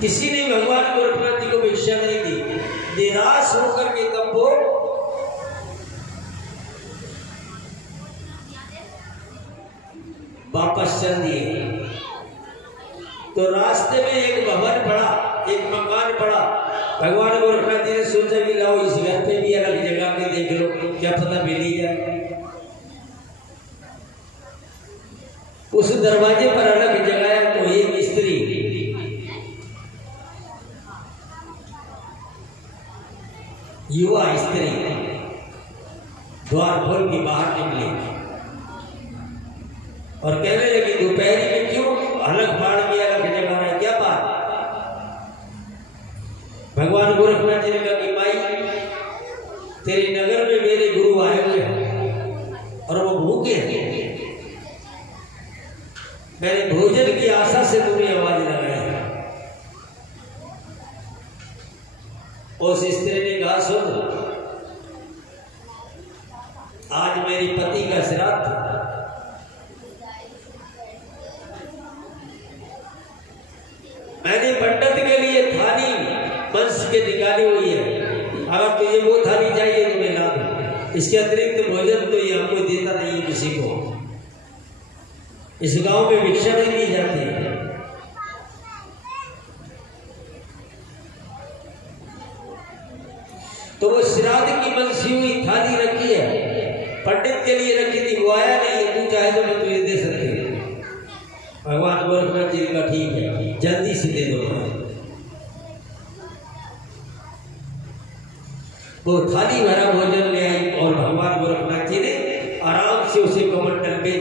किसी ने भगवान गोरखनाथ जी को भिक्षा नहीं दी। निराश होकर के तब वो वापस चल दिए। तो रास्ते में एक भवन पड़ा, एक मकान पड़ा। भगवान गोरखनाथ जी ने सोचा कि लाओ इस घर पे भी अलग जगह पे देख लो, क्या पता मिल ही जाए। उस दरवाजे पर अलग जगह तो एक स्त्री युवा स्त्री द्वार खोल के बाहर निकली और कहने लगी, दोपहर में क्यों अलग बाढ़ में अलग जगह है, क्या बात? भगवान गोरखनाथ जी ने कहा कि माई, तेरे नगर में मेरे गुरु आए हुए हैं और वो भूखे हैं। मैंने भोजन की आशा से तुम्हें आवाज लगाई है। उस स्त्री ने कहा, सुन, आज मेरे पति का श्राद्ध, मैंने पंडित के लिए थाली वंश के निकाली हुई है। अगर तुझे वो थाली चाहिए तो मैं ला दूं। इसके अतिरिक्त भोजन तो ये हमको देता नहीं है किसी को। इस गांव में भिक्षा नहीं दी जाती है। तो वो श्राद्ध की बंसी हुई थाली रखी है, पंडित के लिए रखी थी, वो आया नहीं है, तू चाहे तो मैं तुझे दे सकती हूँ। भगवान गोरखनाथ जी का ठीक है, जल्दी से दे दो। वो थाली भरा भोजन ले आई और भगवान गोरखनाथ जी ने आराम से उसे कमंडल में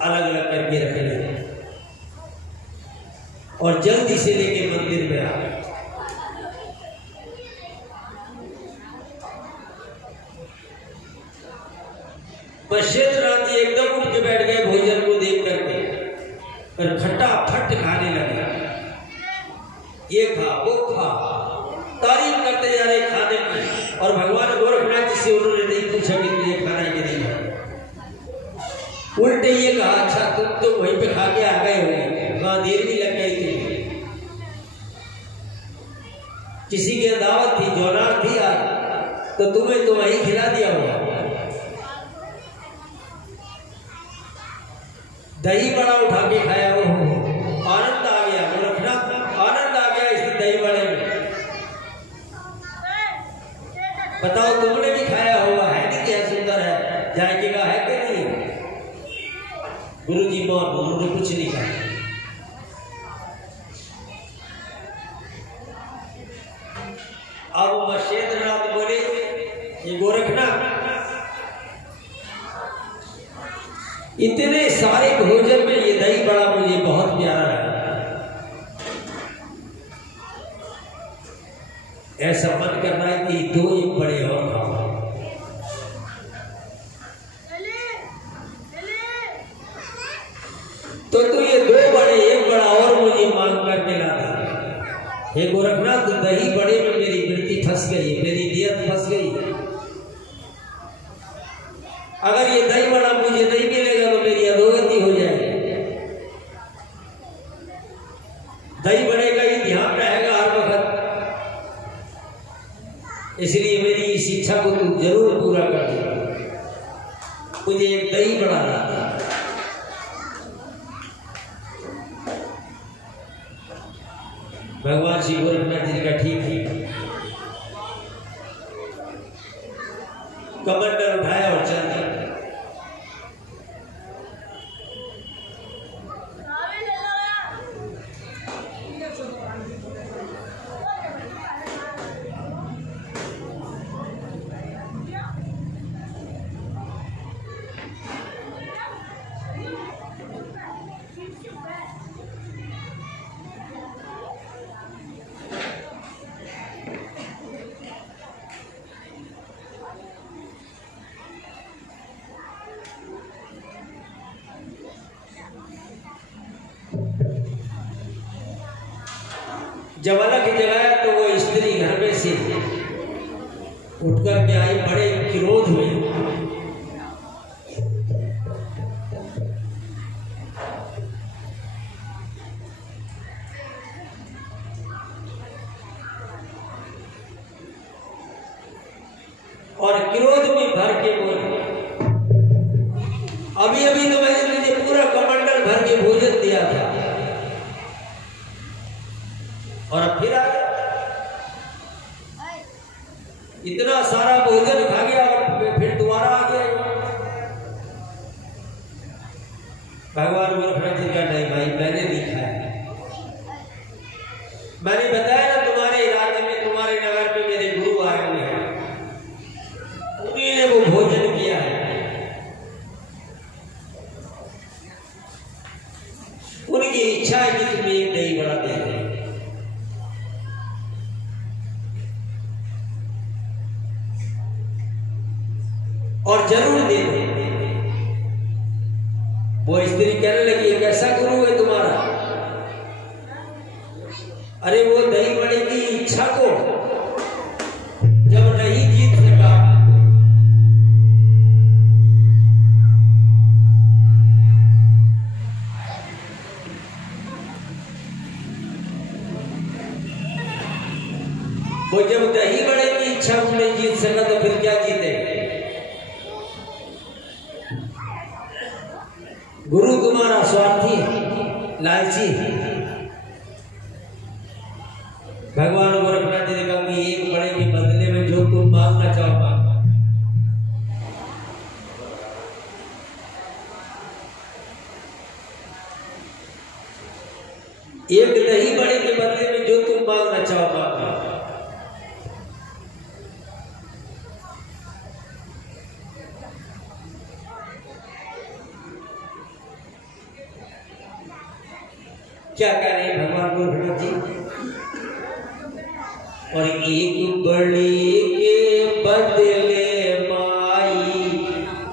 अलग अलग करके रखे और जल्दी से लेके मंदिर में आ गए। बशेंद्रनाथ जी एकदम उठ के बैठ गए भोजन को देख करके और खटाखट खाने लगे। ये खा वो खा, तारीफ करते जा रहे खाने की। और भगवान गोरखनाथ जी से उन्होंने नहीं पूछा कि तुझे खाना है कि नहीं खाना। उल्टे ये कहा, अच्छा तुम तो वहीं पे खा के आ गए होंगे, वहां देर भी लग गई थी, किसी की दावत थी, जौनार थी आज, तो तुम्हें तो वहीं खिला दिया होगा। दही बड़ा उठा के खाया, वो आनंद आ गया गोरखनाथ, आनंद आ गया इस दही बड़े में। बताओ तुमने भी खाया होगा, है नहीं क्या सुंदर है, जायके का है कि नहीं? गुरु जी मौन, उन्होंने कुछ नहीं कहा। अब बशेंद्रनाथ बोले, ये गोरखनाथ, इतने सारे भोजन में ये दही बड़ा मुझे बहुत प्यारा लगा। ऐसा मन करना है कि दो एक बड़े और खाओ। तो ये दो बड़े एक बड़ा और मुझे मांग करके ला दे। हे गोरखनाथ, दही बड़े में मेरी वृत्ति फंस गई, मेरी नियत फंस गई। अगर ये दही बड़ा मुझे नहीं मिलेगा तो मेरी अधोगति हो जाएगी। दही बड़े का ही ध्यान रहेगा हर वक्त, इसलिए मेरी इस इच्छा को तू जरूर पूरा कर दे। मुझे एक दही बड़ा ला दे। भगवान श्री गोरखनाथ जी का ठीक है, कमंडल उठाया और चल दिया। जब अलग जगह तो वो स्त्री घर में से उठकर के आई, बड़े क्रोध में। और क्रोध में भर के बोले, अभी अभी तो मैंने तुझे पूरा कमंडल भर के भोजन दिया था और अब फिर आ गया, इतना सारा भोजन खा गया और फिर दोबारा आ गया। भगवान गोरखनाथ जी का नहीं भाई, मैंने नहीं खाया। मैंने बताया ना तुम्हारे राज्य में, तुम्हारे नगर में मेरे गुरु आए हुए हैं, उन्हीं ने वो भोजन किया है। उनकी इच्छा है कि तुम्हें एक दही बड़ा दे दें। और जरूर दे दें। वो स्त्री कहने लगी, एक ऐसा गुरु है तुम्हारा? अरे वो दही बड़े की इच्छा को जब नहीं जीत सका, वो जब दही बड़े की इच्छा को नहीं जीत सका तो फिर क्या जीते? गुरु तुम्हारा स्वार्थी, लालची। भगवान गोरखनाथ जी ने कहा कि एक बड़े के बदले में जो तुम मांगना चाहो मांगो। एक दही बड़े के बदले में जो तुम मांगना चाहो मांगो। क्या कह रहे हैं भगवान गोरखनाथ जी? और एक बड़े के बदले माई,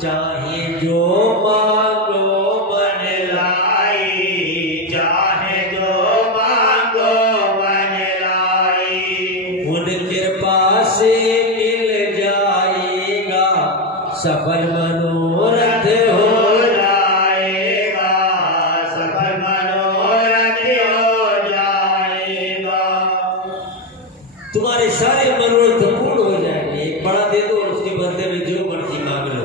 चाहे जो मांगो मन लाई, चाहे जो मांगो मन लाई, उन कृपा से मिल जाएगा, सफल मनोरथ हो जाएगा, सफल मनोरथ हो जाएगा। तुम्हारे सारे मनोरथ पूर्ण हो जाएंगे। एक बड़ा दे दो और उसके बदले में जो मर्जी मांग लो।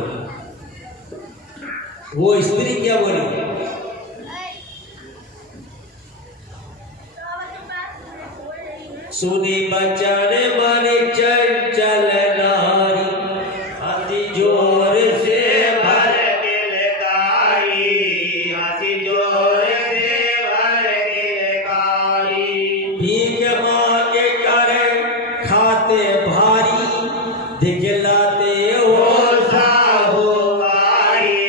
वो स्त्री क्या बोली? सुनी बचन माने चंचल नारी, अति जोर से भर दिलकारी, अति जोर से भर दिलकारी। भीख मांगे करे खाते भारी, दिखलाते हो साहूकारी,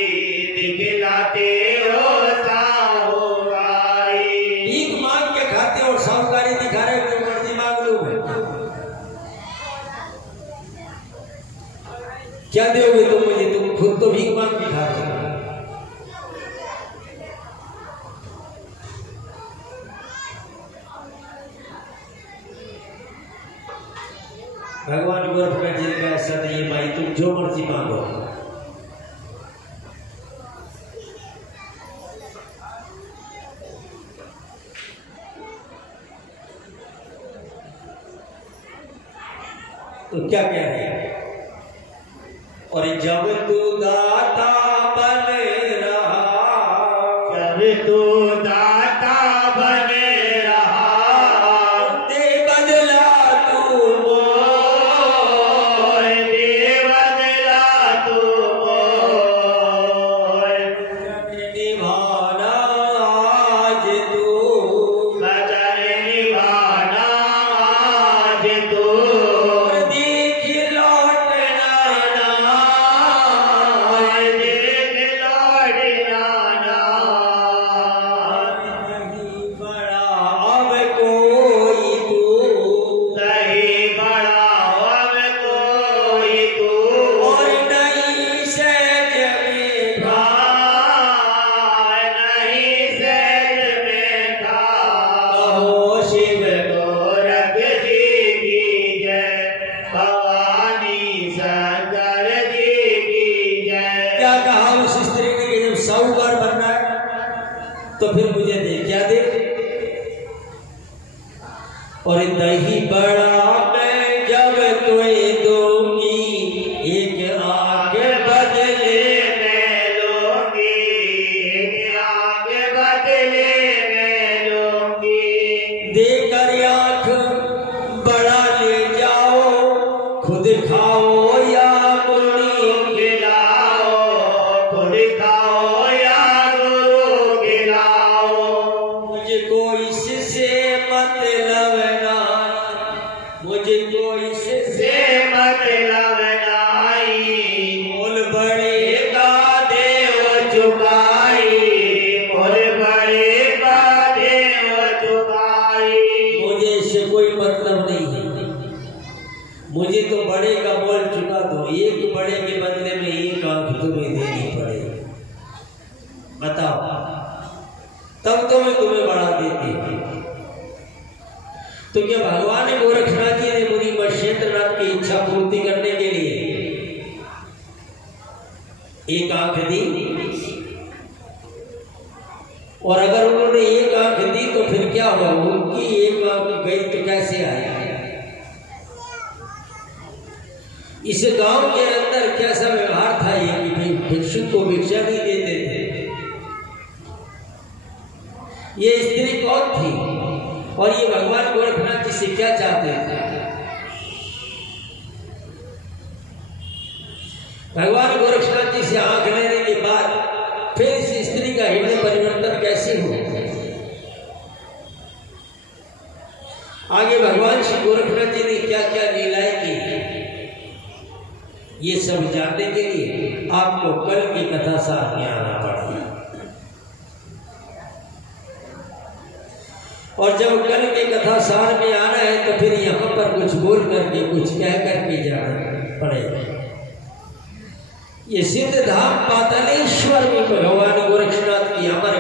दिखलाते हो साहूकारी। भीख मांग के खाते और साहूकारी दिखा रहे हो, जो मर्जी मांग लो। क्या दोगे तुम मुझे? तुम खुद तो भीख मांग के खा रहे हो। भगवान गोरखनाथ जी का ऐसा नहीं है भाई, तुम जो मर्जी मांगो। तो क्या कह रहे हैं? और जब तू दाता बन रहा, जब तू दाता बन रहा, दे बदला तू मोर, दे बदला तू मोर। निभाना आज तू, वचन निभाना आज तू, देख लौटना ना, देख लौटना ना। नहीं बड़ा अब कोई तू, नहीं बड़ा अब कोई तू, और नहीं सहज में था, नहीं सहज में था। कहो शिव गोरख जी की जय, भवानी शंकर जी की जय। क्या कहा उस स्त्री ने कि जब साहूकार बनना है तो फिर मुझे दे, क्या दे? और दही बड़ा मैं जब तुम्हें दूंगी, खाओ या मुरली खिलाओ, खुद खाओ या गुरु खिलाओ। मुझको इससे मतलब ना, मुझको इससे मतलब नाई, मोल बड़े का देव चुकाई, मोल बड़े का देव चुकाई। मुझे इससे कोई मतलब नहीं है, मुझे तो बड़े का मोल चुका दो, एक बड़े के बदले में एक आंख तुम्हें देनी पड़ेगी। बताओ, तब तो मैं तुम्हें बढ़ा देती। तो क्या भगवान गोरखनाथ जी ने मुनि मत्स्येंद्रनाथ की इच्छा पूर्ति करने के लिए एक आंख दी? और अगर उन्होंने एक आंख दी तो फिर क्या हुआ? उनकी एक आंख गई तो कैसे आई? इस गांव के अंदर कैसा व्यवहार था ये कि भिक्षु को भिक्षा नहीं देते थे। ये स्त्री कौन थी और ये भगवान गोरखनाथ जी से क्या चाहते थे? भगवान गोरखनाथ जी से आंख लेने के बाद फिर इस स्त्री का हृदय परिवर्तन कैसे हुआ? आगे भगवान श्री गोरखनाथ जी ने क्या क्या लीलाएं की, ये सब जानने के लिए आपको कल की कथा साथ में आना पड़ेगा। और जब कल की कथा सार में आना है तो फिर यहाँ पर कुछ बोल करके कुछ कह करके जाना पड़ेगा। ये सिद्ध धाम पातालेश्वर में भगवान गोरखनाथ की अमर